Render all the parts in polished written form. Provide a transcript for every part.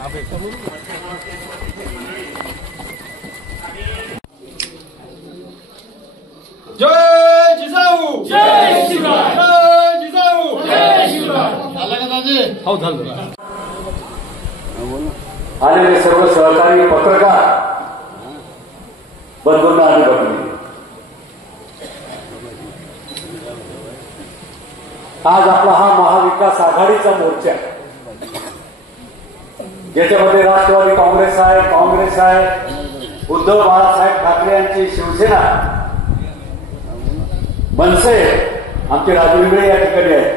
जय जिजाऊ, जय शिवराय, जय जिजाऊ, जय शिवराय. झालं का दाजी? हो झालं. आलेले सर्व सहकारी पत्रकार बंधूंना आणि भगिनी, आज आपला हा महाविकास आघाडीचा मोर्चा, ज्याच्यामध्ये राष्ट्रवादी काँग्रेस आहे, उद्धव बाळासाहेब ठाकरे यांची शिवसेना, मनसे, आमचे राजू इंगळे या ठिकाणी आहेत,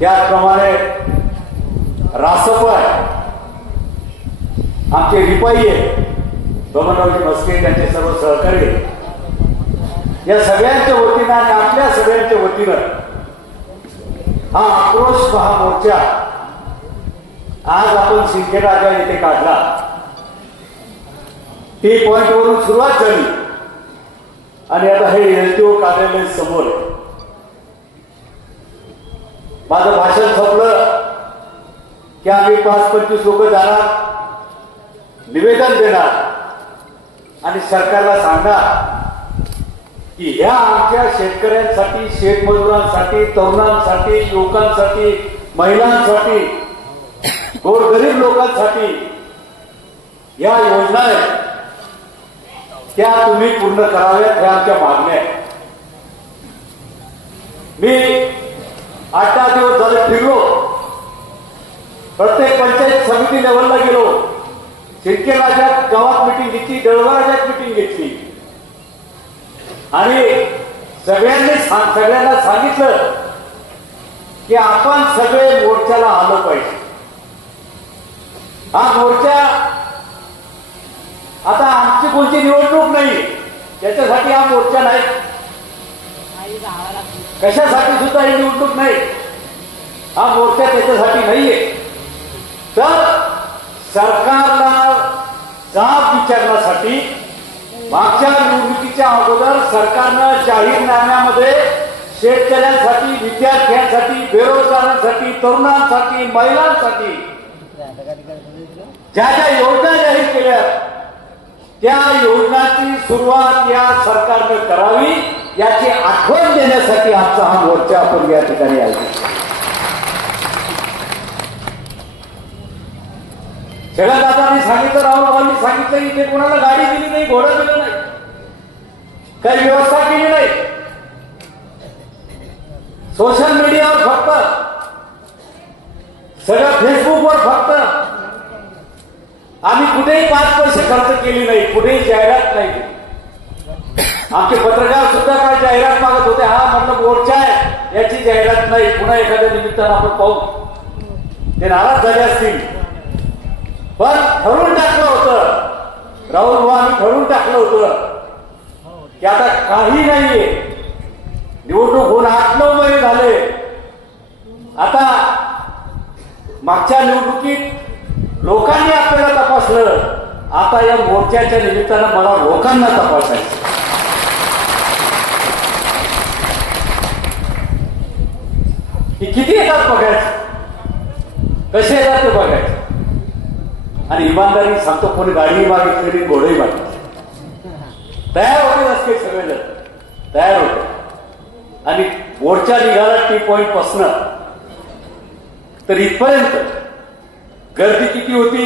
त्याचप्रमाणे रासप आहे, आमचे रिपाई आहे, बबनरावजी मस्के त्यांचे सर्व सहकारी, या सगळ्यांच्या वतीनं आणि आपल्या सगळ्यांच्या वतीनं हा आक्रोश हा मोर्चा आज आपण सिंदखेडराजा येथे काढला. टी पॉइंट वरून सुरुवात झाली आणि आता हे एसडीओ कार्यालय समोर. माझं भाषण संपलं की आम्ही 5-25 लोक जाणार, निवेदन देणार आणि सरकारला सांगणार की ह्या आमच्या शेतकऱ्यांसाठी, शेतमजुरांसाठी, तरुणांसाठी, युवकांसाठी, महिलांसाठी, गोरगरीब लोकांसाठी या योजना आहेत, त्या तुम्ही पूर्ण कराव्यात, ह्या आमच्या मागण्या आहेत. मी 8-10 दिवस झाले फिरलो, प्रत्येक पंचायत समिती लेवलला गेलो, सिंदखेडराजात गावात मिटिंग घेतली, दळवाराजात मिटिंग घेतली आणि सगळ्यांना सांगितलं की आपण सगळे मोर्चाला आलं पाहिजे. हा मोर्चा आता आमची कोणती निवडणूक नाही, त्याच्यासाठी हा मोर्चा नाही, कशासाठी सुद्धा ही निवडणूक नाही, हा मोर्चा त्याच्यासाठी नाहीये. तर सरकारला जाब विचारण्यासाठी मागच्या निवडणुकीच्या अगोदर सरकारनं जाहीरनाम्यामध्ये शेतकऱ्यांसाठी, विद्यार्थ्यांसाठी, बेरोजगारांसाठी, तरुणांसाठी, महिलांसाठी ज्या ज्या योजना जाहीर केल्या, त्या योजनांची सुरुवात या सरकारनं करावी याची आठवण देण्यासाठी आजचा हा मोर्चा आपण या ठिकाणी आहे. दादांनी सांगितलं, राहुल गांधी सांगितलं, इथे कोणाला गाडी दिली नाही, घोडं दिलं नाही, काही व्यवस्था केली नाही. सोशल मीडियावर फक्त, सगळं फेसबुकवर फक्त, आम्ही कुठेही 5 पैसे खर्च केली नाही, कुठेही जाहिरात नाही. आमचे पत्रकार सुद्धा काय जाहिरात मागत होते, हा म्हटलं मोर्चा आहे याची जाहिरात नाही, पुन्हा एखाद्या निमित्तानं आपण पाहू, ते नाराज झाले असतील. पण ठरवून टाकलं होतं राहुल भाऊ, आम्ही ठरवून टाकलं होतं की आता काही नाहीये, निवडणूक होऊन 8-9 महिने झाले. आता मागच्या निवडणुकीत लोकांनी आपल्याला तपासलं, आता या मोर्चाच्या निमित्तानं मला लोकांना तपासायचं. की किती येतात बघायचं, कसे येतात ते बघायचं. आणि इमानदारी सांगतो, कोणी गाडीही मागितली, घोडंही मागितलं, तयार होते रस्ते, सगळेजण तयार होते. आणि मोर्चा निघाला टी पॉइंट पासून तर इथपर्यंत गर्दी किती होती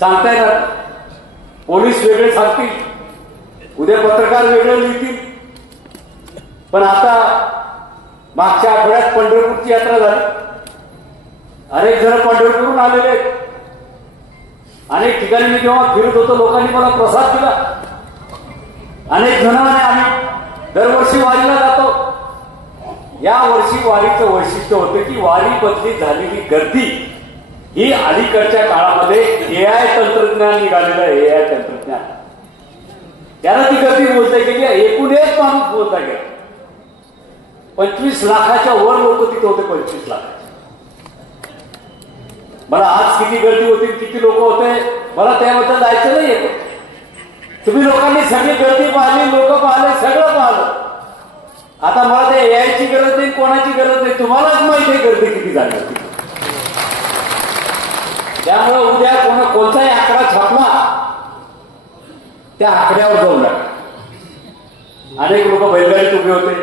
सांगता येणार. पोलीस वेगळे सांगतील, उद्या पत्रकार वेगळे लिहितील. पण आता मागच्या आठवड्यात पंढरपूरची यात्रा झाली, अनेक जण पंढरपूरहून आलेले, अनेक ठिकाणी मी जेव्हा फिरत होतो लोकांनी मला प्रसाद दिला. अनेक जणांनी आम्ही दरवर्षी वारीला जातो. या वर्षी वारीचं वैशिष्ट्य होतं की वारी बदली झालेली गर्दी ही अलीकडच्या काळामध्ये AI तंत्रज्ञान निघालेलं आहे. AI तंत्रज्ञान त्यानं ती गर्दी मोजता गेली, एकूण एक माणूस मोजता गेला. 25 लाखाच्या वर लोक तिथे होते, 25 लाख. मला आज किती गर्दी होती, किती लोक होते, मला त्याबद्दल जायचं नाही येतो. तुम्ही लोकांनी सगळी गर्दी पाहिली, लोक पाहिले, सगळं पाहिलं. आता मला ते यायची गरज नाही, कोणाची गरज नाही, तुम्हालाच माहिती आहे गर्दी किती झाली होती. त्यामुळे उद्या कोणताही आकडा छापला त्या आकड्यावर जाऊ लागला. अनेक लोक बैलगाडीत उभे होते,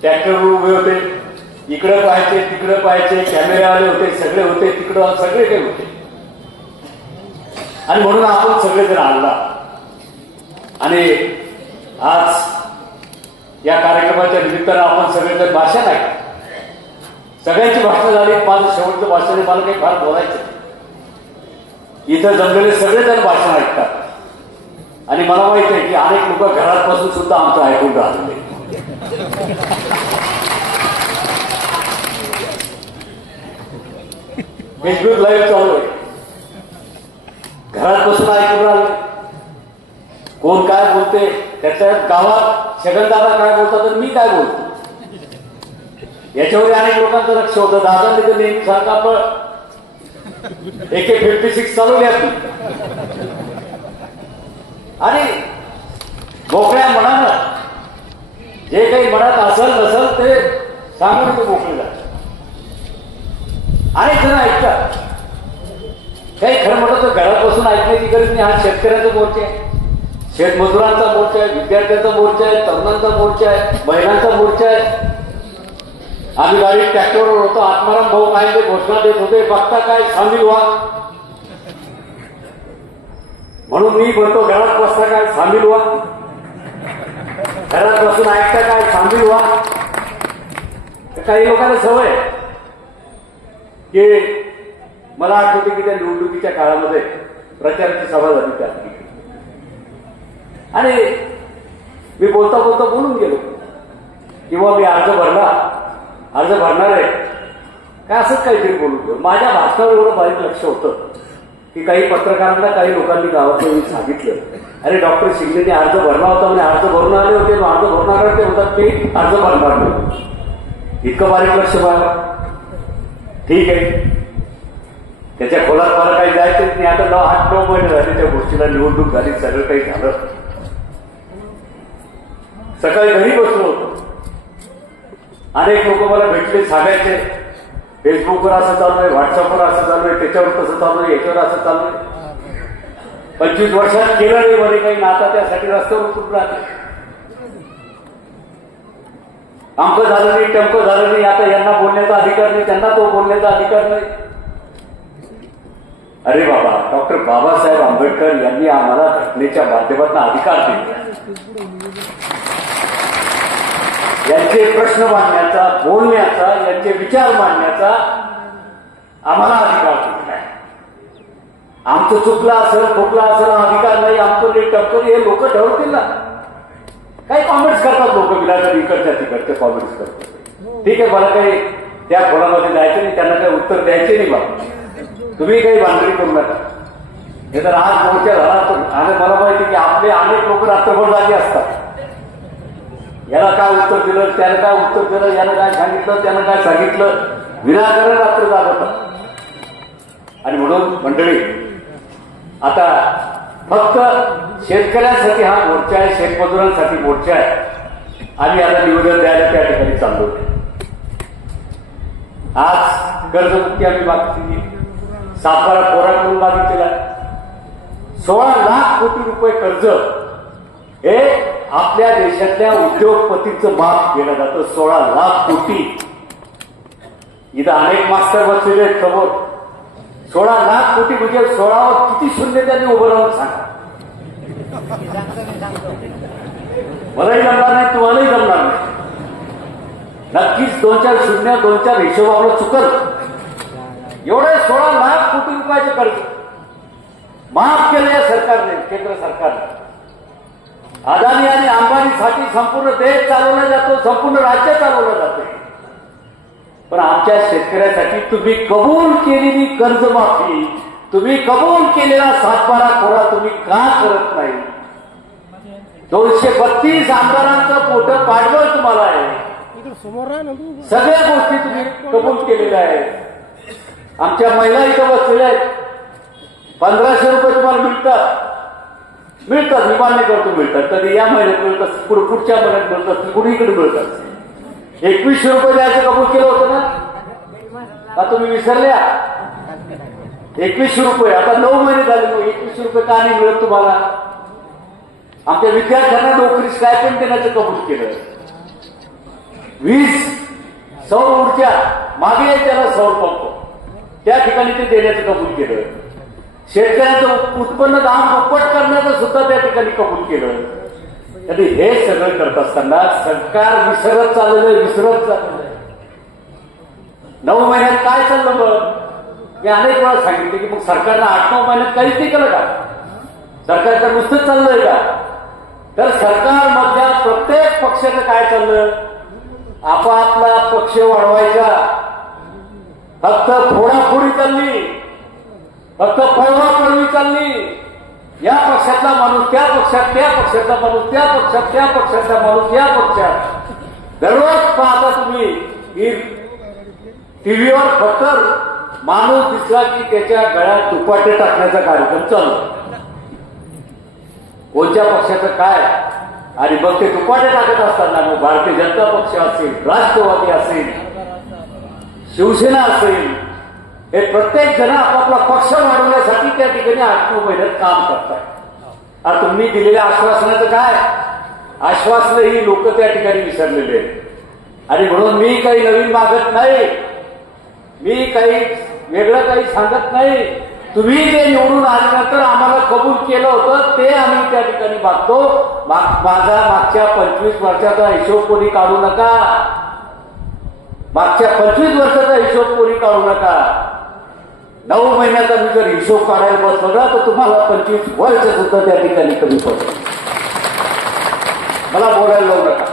ट्रॅक्टरवर उभे होते, इकडे पाहायचे तिकडे पाहायचे, कॅमेरेवाले होते, सगळे होते तिकडं, सगळे काही होते. आणि म्हणून आपण सगळेजण आणला. आणि आज या कार्यक्रमाच्या निमित्तानं आपण सगळेजण भाषण आहे, सगळ्यांची भाषणं झाली. माझं शेवटचं भाषण आहे, मला काही फार बोलायचं. इथं जमलेले सगळेजण भाषण ऐकतात आणि मला माहित आहे की अनेक लोक घरात बसून सुद्धा आमचं ऐकून राहिले. फेसबुक लाईव्ह चालू आहे, घरात बसून ऐकून राहिले. कोण काय बोलते, त्याच्या गावात छगनदादा काय बोलतात आणि मी काय बोलतो याच्यावर अनेक लोकांचं लक्ष होतं. दादा तिथे नेहमी सारखा आपण AK-56 चालवली आणि मोकळ्या मनानं जे काही मनात असेल नसेल ते सांगून ते मोकळे जातात. अनेक जण ऐकतात. काही खरं म्हटलं तर घरात बसून ऐकण्याची गरज नाही. हा शेतकऱ्यांचा मोर्चा आहे, शेतमजुरांचा मोर्चा आहे, विद्यार्थ्यांचा मोर्चा आहे, तरुणांचा मोर्चा आहे, महिलांचा मोर्चा आहे. आम्ही गाडीत ट्रॅक्टरवर होतो, आत्माराम भाऊ काय ते घोषणा देत होते, बघता काय सामील व्हा. म्हणून मी म्हणतो घरात बसता काय सामील व्हा, घरात बसून ऐकता काय सामील व्हा. काही लोकांना सवय की मला आठवते की त्या निवडणुकीच्या काळामध्ये प्रचाराची सभा झाली त्या आणि मी बोलता बोलता बोलून गेलो किंवा मी अर्ज भरणार आहे काय असंच काहीतरी बोलून गेलो. माझ्या भाषणावर एवढं बारीक लक्ष होतं की काही पत्रकारांना काही लोकांनी गावात सांगितलं, अरे डॉक्टर शिंदेने अर्ज भरला होता म्हणजे अर्ज भरून आले होते, अर्ज भरून आले ते होतात की अर्ज भरणार नाही. इतकं बारीक लक्ष व्हावं, ठीक आहे. त्याच्या खोलात मला काही जायचं नाही. आता 8-9 महिने झाले त्या गोष्टीला, निवडणूक झाली, सगळं काही झालं. सकाळी घरी बसलो होतो, अनेक लोक मला भेटले, सांगायचे फेसबुकवर असं चालू आहे, व्हॉट्सअपवर असं चालू आहे, त्याच्यावर तसं चालू आहे, याच्यावर असं चालू आहे. 25 वर्षात केलं नाही मध्ये काही नाता, त्यासाठी रस्त्यावर उतरून राहते. आमचं झालं नाही, टमकं झालं नाही, आता यांना बोलण्याचा अधिकार नाही, त्यांना तो बोलण्याचा अधिकार नाही. अरे बाबा, डॉक्टर बाबासाहेब आंबेडकर यांनी आम्हाला घटनेच्या माध्यमातून अधिकार दिले. यांचे प्रश्न मांडण्याचा, बोलण्याचा, यांचे विचार मांडण्याचा आम्हाला अधिकार दिला आहे. आमचं चुकलं असेल, खोकला असेल, अधिकार नाही, आमचं नीट टक्कर हे लोक ठरवतील ना. काही कॉमेंट्स करतात लोक, विनाकारण इकडच्या तिकडचे कॉमेंट्स करतात. ठीक आहे, मला काही त्या खोलामध्ये जायचं नाही, त्यांना काही उत्तर द्यायचे नाही. बाबा तुम्ही काही भांडणी करू नका. हे तर आज मोर्चा झाला आणि मला माहिती की आपले अनेक लोक रात्रभर जागी असतात. याला काय उत्तर दिलं, त्याला काय उत्तर दिलं, यानं काय सांगितलं, त्यानं काय सांगितलं, विनाकारण रात्र जागतात. आणि म्हणून मंडळी, आता फक्त शेतकऱ्यांसाठी हा मोर्चा आहे, शेतमजुरांसाठी मोर्चा आहे. आम्ही आता निवेदन द्यायला त्या ठिकाणी चाललो. आज कर्जमुक्ती आम्ही मागितली, सातबारा कोराकडून मागितलेला 16 लाख कोटी रुपये कर्ज हे आपल्या देशातल्या उद्योगपतींचं माफ केलं जातं. 16 लाख कोटी. इथं अनेक मास्टर बसलेले आहेत समोर. 16 लाख कोटी म्हणजे 16वर किती शून्य त्यांनी उभं राहून सांगा. मलाही जमणार नाही, तुम्हालाही जमणार नाही. नक्कीच 2-4 शून्य, 2-4 हिशोब आपला चुकल. एवढे 16 लाख कोटी रुपयाचे कर्ज माफ केले या सरकारने, केंद्र सरकारने. अदानी आणि अंबानीसाठी संपूर्ण देश चालवला जातो, संपूर्ण राज्य चालवलं जाते. पण आमच्या शेतकऱ्यासाठी तुम्ही कबूल केलेली कर्जमाफी, तुम्ही कबूल केलेला सातबारा कोरा तुम्ही का करत नाही? 232 आमदारांचं मोठं पाठबळ तुम्हाला आहे. सगळ्या गोष्टी तुम्ही कबूल केलेल्या आहेत. आमच्या महिला इथं बसलेल्या आहेत. 1500 रुपये तुम्हाला मिळतात, मी मान्य करतो मिळतात. कधी या महिन्यात मिळतात, पुढच्या महिन्यात मिळतात, कुणीकडे मिळतात. 2100 रुपये द्यायचं कबूल केलं होतं ना, का तुम्ही विसरल्या? 2100 रुपये, आता 9 महिने झाले, मग 2100 रुपये का नाही मिळत तुम्हाला? आमच्या विद्यार्थ्यांना नोकरी स्टायपेंड देण्याचं कबूल केलं. 20 सौर ऊर्जा मागे आहे त्याला सौर पंप त्या ठिकाणी ते देण्याचं कबूल केलं. शेतकऱ्यांचं उत्पन्न दाम दुप्पट करण्याचं सुद्धा त्या ठिकाणी कबूल केलं. तरी हे सगळं करत असताना सरकार विसरत चाललंय. 9 महिन्यात काय चाललं मग? मी अनेक वेळा सांगितलं की मग सरकारनं 8-9 महिन्यात काहीच नाही केलं का? सरकारचं नुसतंच चाललंय का? तर सरकारमधल्या प्रत्येक पक्षाचं काय चाललं? आपापला पक्ष वाढवायचा, फक्त फोडाफोडी चालली, फक्त पळवापळवी चालली. या पक्षातला माणूस त्या पक्षात, त्या पक्षातला माणूस त्या पक्षात, त्या पक्षातला माणूस या पक्षात. दररोज पाहता तुम्ही टीव्हीवर फक्त माणूस दिसला की त्याच्या गळ्यात दुपाटे टाकण्याचा कार्यक्रम चालू. कोणत्या पक्षाचं काय? आणि मग ते दुपाटे टाकत असताना मग भारतीय जनता पक्ष असेल, राष्ट्रवादी असेल, शिवसेना असेल, हे प्रत्येक जण आपापला पक्ष वाढवण्यासाठी त्या ठिकाणी 8-9 महिन्यात काम करतात. आता तुम्ही दिलेल्या आश्वासनाचं काय? आश्वासन ही लोक त्या ठिकाणी विसरलेले आहेत. आणि म्हणून मी काही नवीन मागत नाही, मी काही वेगळं काही सांगत नाही. तुम्ही जे निवडून आल्यानंतर आम्हाला कबूल केलं होतं ते आम्ही त्या ठिकाणी मागतो. माझा मागच्या 25 वर्षाचा हिशोब कोणी काढू नका. मागच्या 25 वर्षाचा हिशोब कोणी काढू नका. 9 महिन्याचा मी जर हिशोब काढायला बसलो ना तर तुम्हाला 25 वर्ष सुद्धा त्या ठिकाणी कमी पडतो. मला बोलायला लावू नका,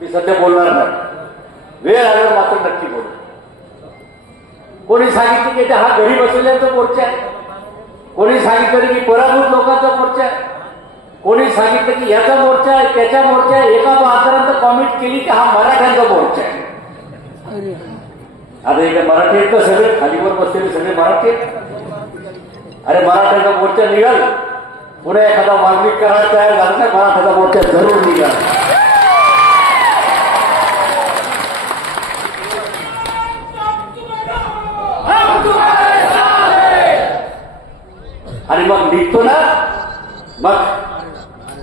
मी सध्या बोलणार नाही. वेळ आल्यावर मात्र नक्की बोलू. कोणी सांगितलं की हा घरी बसलेल्यांचा मोर्चा आहे, कोणी सांगितलं की पराभूत लोकांचा मोर्चा आहे, कोणी सांगितलं की याचा मोर्चा आहे त्याचा मोर्चा आहे. एका बाजारांत कॉमेंट केली की हा मराठ्यांचा मोर्चा आहे. आता इकडे मराठी आहेत का सगळे? खालीवर बसलेले सगळे मराठी आहेत. अरे मराठ्यांचा मोर्चा निघाल, पुढे एखादा वाल्मिक करायला तयार झाला तर मराठ्याचा मोर्चा जरूर निघाल. आणि मग निघतो ना, मग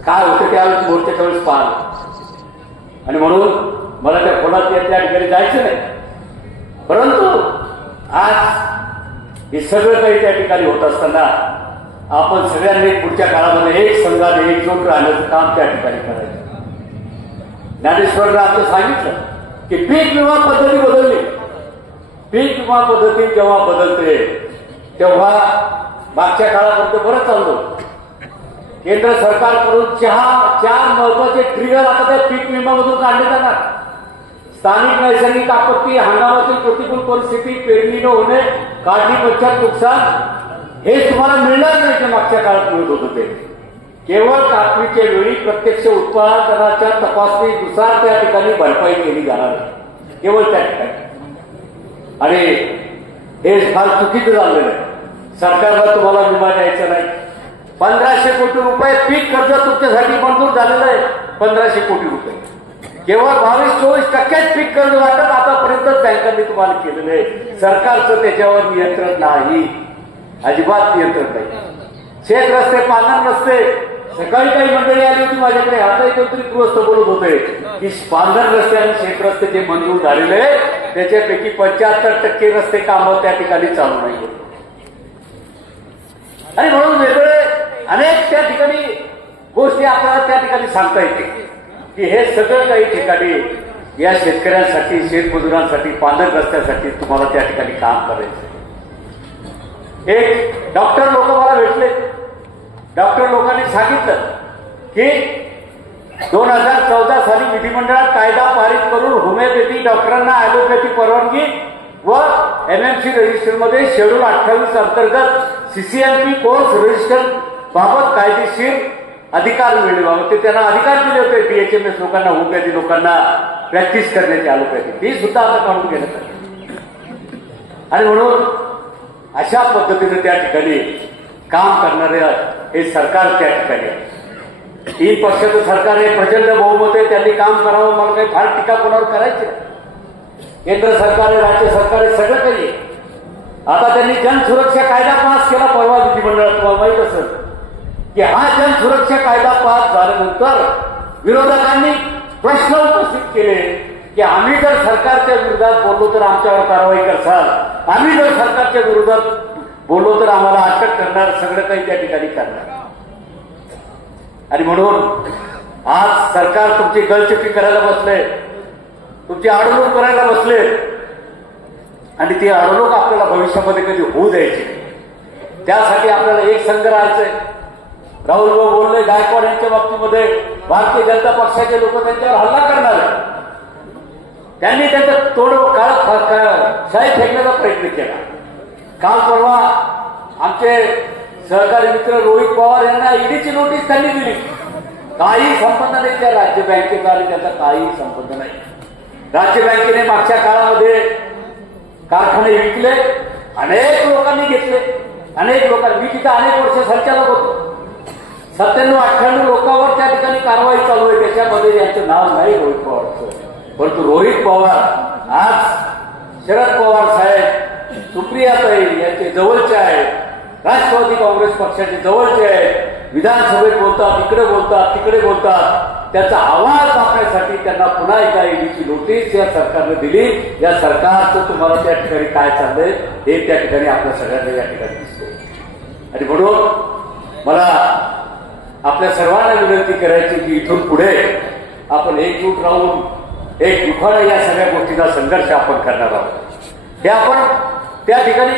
काय होतं त्यावेळेस मोर्चाच्या वेळेस पाहिलं. आणि म्हणून मला त्या खोलात त्या ठिकाणी जायचं नाही. परंतु आज हे सगळं काही त्या ठिकाणी होत असताना आपण सगळ्यांनी पुढच्या काळामध्ये एक संघाने एकजूट राहण्याचं काम त्या ठिकाणी करायचं. ज्ञानेश्वरनं आपलं सांगितलं की पीक विमा पद्धती बदलली. पीक विमा पद्धती जेव्हा बदलते तेव्हा मागच्या काळापर्यंत बरं चाललो. केंद्र सरकारकडून 4 महत्वाचे ट्रिगर आता त्या पीक विम्यामधून काढले जाणार. स्थानिक नैसर्गिक आपत्ती, हंगामातील प्रतिकूल परिस्थिती, पेरणी न होणे, काढणी पश्चात नुकसान, हे तुम्हाला मिळणार नाही ते मागच्या काळात मिळत होतं. ते केवळ कापणीच्या वेळी प्रत्यक्ष उत्पादनाच्या तपासणीनुसार त्या ठिकाणी भरपाई केली जाणार, केवळ त्या ठिकाणी. आणि हे फार चुकीचं झालेलं आहे. सरकारला तुम्हाला विमा द्यायचा नाही. 1500 कोटी रुपये पीक कर्ज तुमच्यासाठी मंजूर झालेलं आहे. 1500 कोटी रुपये केवळ 22-24% पीक कर्ज वाटप आतापर्यंत बँकांनी तुम्हाला केलेलं आहे. सरकारचं त्याच्यावर नियंत्रण नाही, अजिबात नियंत्रण नाही. शेत रस्ते, पांढर रस्ते, सकाळी काही मंडळी आली होती माझ्याकडे, आता इथे तरी गृहस्थ बोलत होते की पांढर रस्ते आणि शेत रस्ते जे मंजूर झालेले त्याच्यापैकी 75% रस्ते कामं त्या ठिकाणी चालू नाही. आणि म्हणून वेगवेगळे अनेक त्या ठिकाणी गोष्टी आपल्याला त्या ठिकाणी सांगता येते की हे सगळं काही ठिकाणी या शेतकऱ्यांसाठी, शेतमजुरांसाठी, पांढर रस्त्यासाठी तुम्हाला त्या ठिकाणी काम करायचं. एक डॉक्टर लोक मला भेटले. डॉक्टर लोकांनी सांगितलं की 2014 साली विधिमंडळात कायदा पारित करून होमिओपॅथी डॉक्टरांना ॲलोपॅथी परवानगी व एमएमसी रजिस्टरमध्ये शेड्यूल 28 अंतर्गत सीसीएमपी कोर्स रजिस्टर बाबत कायदेशीर अधिकार मिळले बाबत ते त्यांना अधिकार दिले होते. बीएचएमएस लोकांना, होमिओपॅथी लोकांना प्रॅक्टिस करण्याची ॲलोपॅथी, ती सुद्धा आता काढून घेण्यात आली. आणि म्हणून अशा पद्धतीने त्या ठिकाणी काम करणारे हे सरकार त्या ठिकाणी 3 पक्षाचं सरकार आहे, प्रचंड बहुमत आहे, त्यांनी काम करावं. मला काही फार टीका कोणावर करायची नाही. केंद्र सरकार आहे, राज्य सरकार आहे, सगळं काही आहे. आता त्यांनी जनसुरक्षा कायदा पास केला परवा विधिमंडळात. तुम्हाला माहित असेल की हा जनसुरक्षा कायदा पास झाल्यानंतर विरोधकांनी प्रश्न उपस्थित केले की आम्ही जर सरकारच्या विरोधात बोललो तर आमच्यावर कारवाई करसाल, आम्ही जर सरकारच्या विरोधात बोललो तर आम्हाला अटक करणार, सगळं काही त्या ठिकाणी करणार. आणि म्हणून आज सरकार तुमची गळचेपी करायला बसले, तुमची अडवणूक करायला बसले आणि ती अडवणूक आपल्याला भविष्यामध्ये कधी होऊ द्यायची. त्यासाठी आपल्याला एक संघ राहायचंय. राहुल भाऊ बोलले गायकवाड यांच्या बाबतीमध्ये भारतीय जनता पक्षाचे लोक त्यांच्यावर हल्ला करणार आहे. त्यांनी त्यांचं तोड शाही फेकण्याचा प्रयत्न केला. काल परवा आमचे सहकारी मित्र रोहित पवार यांना ईडीची नोटीस त्यांनी दिली. काही संबंध नाही त्या राज्य बँकेचा आणि त्याचा काही संबंध नाही. राज्य बँकेने मागच्या काळामध्ये कारखाने विकले, अनेक लोकांनी घेतले, अनेक लोकांनी. मी तिथे अनेक वर्ष संचालक होतो. 97-98 लोकांवर त्या ठिकाणी कारवाई चालू आहे. त्याच्यामध्ये यांचं नाव नाही रोहित पवारचं, परंतु रोहित पवार आज शरद पवार साहेब, सुप्रियाताई यांचे जवळचे आहेत, राष्ट्रवादी काँग्रेस पक्षाचे जवळचे आहेत. विधानसभेत बोलतात, इकडे बोलतात, तिकडे बोलतात. त्याचा आवाज दाखवण्यासाठी त्यांना पुन्हा एकदा ईडीची नोटीस या सरकारने दिली. या सरकारचं तुम्हाला त्या ठिकाणी काय चाललंय हे त्या ठिकाणी आपल्या सगळ्यांना या ठिकाणी दिसतंय. आणि म्हणून मला आपल्या सर्वांना विनंती करायची की इथून पुढे आपण एकजूट राहून एक दुखाने या सगळ्या गोष्टींचा संघर्ष आपण करणार आहोत. हे आपण त्या ठिकाणी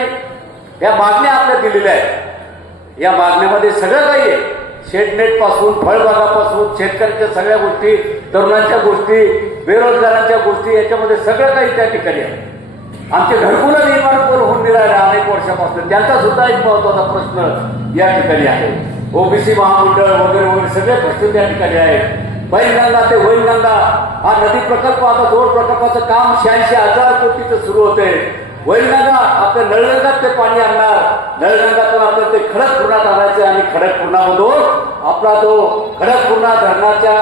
या मागण्या आपल्या दिलेल्या आहेत. या मागण्यामध्ये सगळं काही आहे. शेडनेट पासून, फळबागापासून, शेतकऱ्यांच्या सगळ्या गोष्टी, तरुणांच्या गोष्टी, बेरोजगारांच्या गोष्टी, याच्यामध्ये सगळं काही त्या ठिकाणी आहे. आमचे घरकुलं निर्माण होऊन निघाले अनेक वर्षापासून, त्यांचा सुद्धा एक महत्वाचा प्रश्न या ठिकाणी आहे. ओबीसी महामंडळ वगैरे वगैरे सगळे प्रश्न त्या ठिकाणी आहेत. पैलगंगा ते वैनगंगा हा नदी प्रकल्प, आता 2 प्रकल्पाचं काम 86,000 कोटीचं सुरू होते. वैनगंगा आपल्या नळगंगात ते पाणी आणणार, नळगंगातून आपल्याला ते खडकपूर्णात आणायचं आणि खडकपूर्णामधून आपला तो खडकपूर्णा धरणाच्या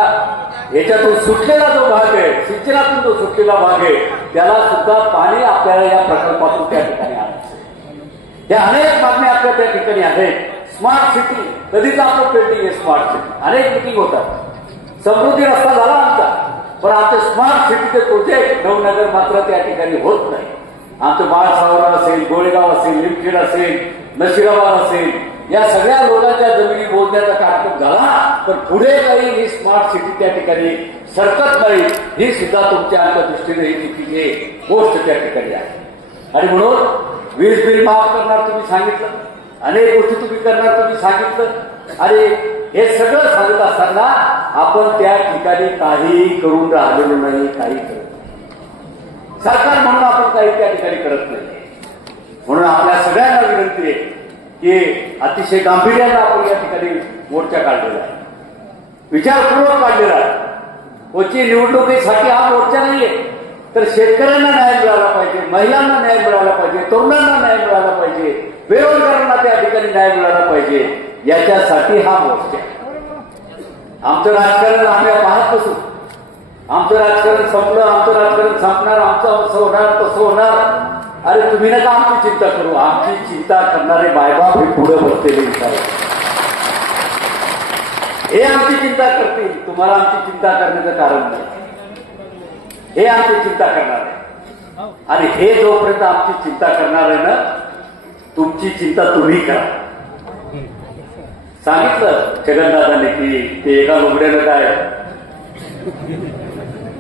याच्यातून सुटलेला जो भाग आहे, सिंचनातून जो सुटलेला भाग आहे, त्याला सुद्धा पाणी आपल्याला या प्रकल्पातून त्या ठिकाणी आणायचं. या अनेक मागण्या आपल्या त्या ठिकाणी आहेत. स्मार्ट सिटी कधीच आपलं पेंडिंग आहे. स्मार्ट सिटी अनेक मिटिंग होतात. समृद्धी रस्ता झाला आमचा, पण आमचे स्मार्ट सिटीचे प्रोजेक्ट नवनगर मात्र त्या ठिकाणी होत नाही. आमचं बाळसावरा असेल, गोळेगाव असेल, लिमखेड असेल, नशिराबाद असेल, या सगळ्या लोकांच्या जमिनी मोजण्याचा कार्यक्रम झाला, पण पुढे काही ही स्मार्ट सिटी त्या ठिकाणी सरकत नाही. ही सुद्धा तुमच्या आमच्या दृष्टीने ही चुकीची गोष्ट त्या ठिकाणी आहे. आणि म्हणून वीज बिल माफ करणार तुम्ही सांगितलं, अनेक गोष्टी तुम्ही करणार तुम्ही सांगितलं, आणि हे सगळं सांगत असताना आपण त्या ठिकाणी काही करून राहिलेलो नाही, काही करत नाही. सरकार म्हणून आपण काही त्या ठिकाणी करत नाही. म्हणून आपल्या सगळ्यांना विनंती आहे की अतिशय गांभीर्यानं आपण या ठिकाणी मोर्चा काढलेला आहे, विचारपूर्वक काढलेला आहे. कोची निवडणुकीसाठी हा मोर्चा नाहीये, तर शेतकऱ्यांना न्याय मिळाला पाहिजे, महिलांना न्याय मिळाला पाहिजे, तरुणांना न्याय मिळाला पाहिजे, बेरोजगारांना त्या ठिकाणी न्याय मिळाला पाहिजे, याच्यासाठी हा मोर्चा. आमचं राजकारण आम्ही पाहत बसू. आमचं राजकारण संपलं, आमचं राजकारण संपणार, आमचं असं होणार, तसं होणार. अरे तुम्ही नका आमची चिंता करू. आमची चिंता करणारे मायबाप हे पुढे बसलेले विचार, हे आमची चिंता करतील. तुम्हाला आमची चिंता करण्याचं कारण नाही. हे आमची चिंता करणार आहे. आणि हे जोपर्यंत आमची चिंता करणार आहे ना, तुमची चिंता तुम्ही करा. सांगितलं जगन्नाथाने की ते एका लुगड्यानं काय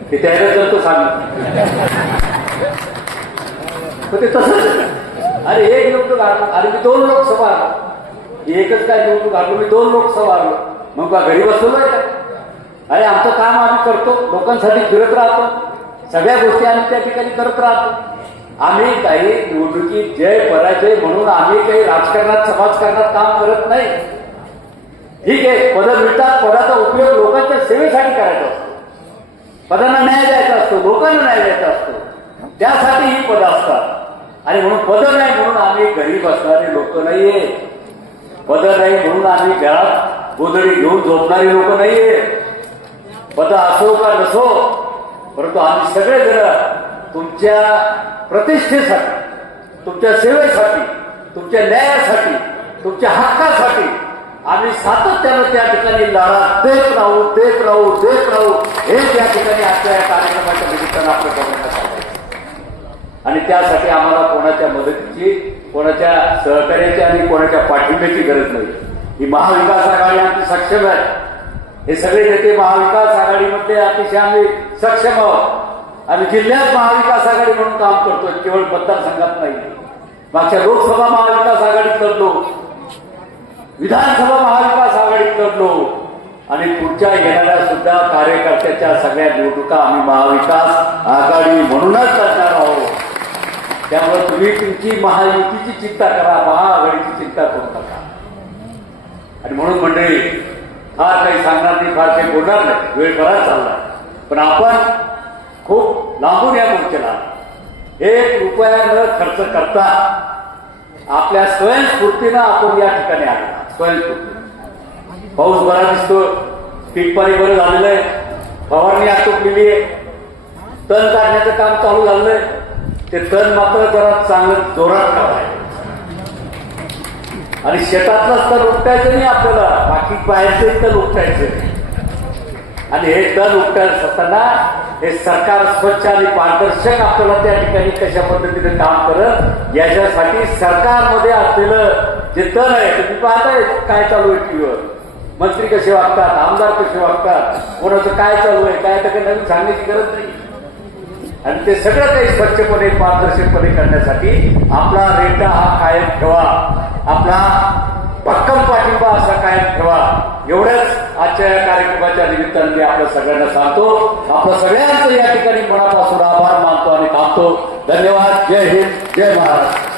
की त्याने जर तो सांगितलं तर ते तसंच. अरे एक निवडणूक हारलो, अरे मी 2 लोकसभा हारलो, एकच काय निवडणूक हारलो, मी 2 लोकसभा हारलो, मग का घरी बसलोय का? अरे आमचं काम आम्ही करतो, लोकांसाठी फिरत राहतो, सगळ्या गोष्टी आम्ही त्या ठिकाणी करत राहतो. आम्ही काही निवडणुकीत जय पराजय म्हणून आम्ही काही राजकारणात समाजकारणात काम करत नाही. ठीक आहे, पदं मिळतात, पदाचा उपयोग लोकांच्या सेवेसाठी करायचा असतो, पदांना न्याय द्यायचा असतो, लोकांना न्याय द्यायचा असतो, त्यासाठी ही पदं असतात. आणि म्हणून पदं नाही म्हणून आम्ही घरी बसणारे लोक नाहीये, पदं नाही म्हणून आम्ही घरात गोधडी घेऊन झोपणारी लोक नाहीये. पदं असो का नसो, परंतु आम्ही सगळेजण तुमच्या प्रतिष्ठेसाठी, तुमच्या सेवेसाठी, तुमच्या न्यायासाठी, तुमच्या हक्कासाठी आम्ही सातत्यानं त्या ठिकाणी लढा देत राहू हे त्या ठिकाणी आजच्या या कार्यक्रमाच्या निमित्तानं आपलं करण्यात आलं. आणि त्यासाठी आम्हाला कोणाच्या मदतीची, कोणाच्या सहकार्याची आणि कोणाच्या पाठिंब्याची गरज नाही. ही महाविकास आघाडी आमची सक्षम आहे. हे सगळे नेते महाविकास आघाडीमध्ये अतिशय आम्ही सक्षम आहोत. आम्ही जिल्ह्यात महाविकास आघाडी म्हणून काम करतोय, केवळ मतदारसंघात नाही. मागच्या लोकसभा महाविकास आघाडीत लढलो, विधानसभा महाविकास आघाडीत लढलो आणि पुढच्या येणाऱ्या सुद्धा कार्यकर्त्याच्या सगळ्या निवडणुका आम्ही महाविकास आघाडी म्हणूनच लढणार आहोत. त्यामुळे तुम्ही तुमची महायुतीची चिंता करा, महाआघाडीची चिंता करू नका. आणि म्हणून मंडळी, फार काही सांगणार नाही, फार काही बोलणार नाही, वेळ बराच चालला. पण आपण खूप लांबून या मोर्चाला 1 रुपया न खर्च करता आपल्या स्वयंस्फूर्तीनं आपण या ठिकाणी आलो. स्वयंस्फूर्ती. पाऊस बरा दिसतो, पीक पाणी बरं झालेलं आहे, फवारणी आटोपलेली आहे, तण काढण्याचं काम चालू झालंय. ते तण मात्र जरा चांगलं जोरात काढायचं आणि शेतातलंच तण उपटायचं नाही आपल्याला, बाकी बाहेरचं तण उपटायचं. आणि हे तण उपटायचं असताना हे सरकार स्वच्छ आणि पारदर्शक आपल्याला त्या ठिकाणी कशा पद्धतीने काम करत याच्यासाठी सरकारमध्ये असलेलं जे तण आहे तुम्ही पाहताय काय चालू आहे टीव्हीवर. मंत्री कसे वागतात, आमदार कसे वागतात, कोणाचं काय चालू आहे, काय तर नवीन सांगण्याची गरज नाही. आणि ते सगळं काही स्वच्छपणे पारदर्शकपणे करण्यासाठी आपला रेटा हा कायम ठेवा, आपला भक्कम पाठिंबा असा कायम ठेवा. एवढंच आजच्या या कार्यक्रमाच्या निमित्ताने मी आपल्या सगळ्यांना सांगतो. आपलं सगळ्यांचं या ठिकाणी मनापासून आभार मानतो आणि थांबतो. धन्यवाद. जय हिंद, जय महाराष्ट्र.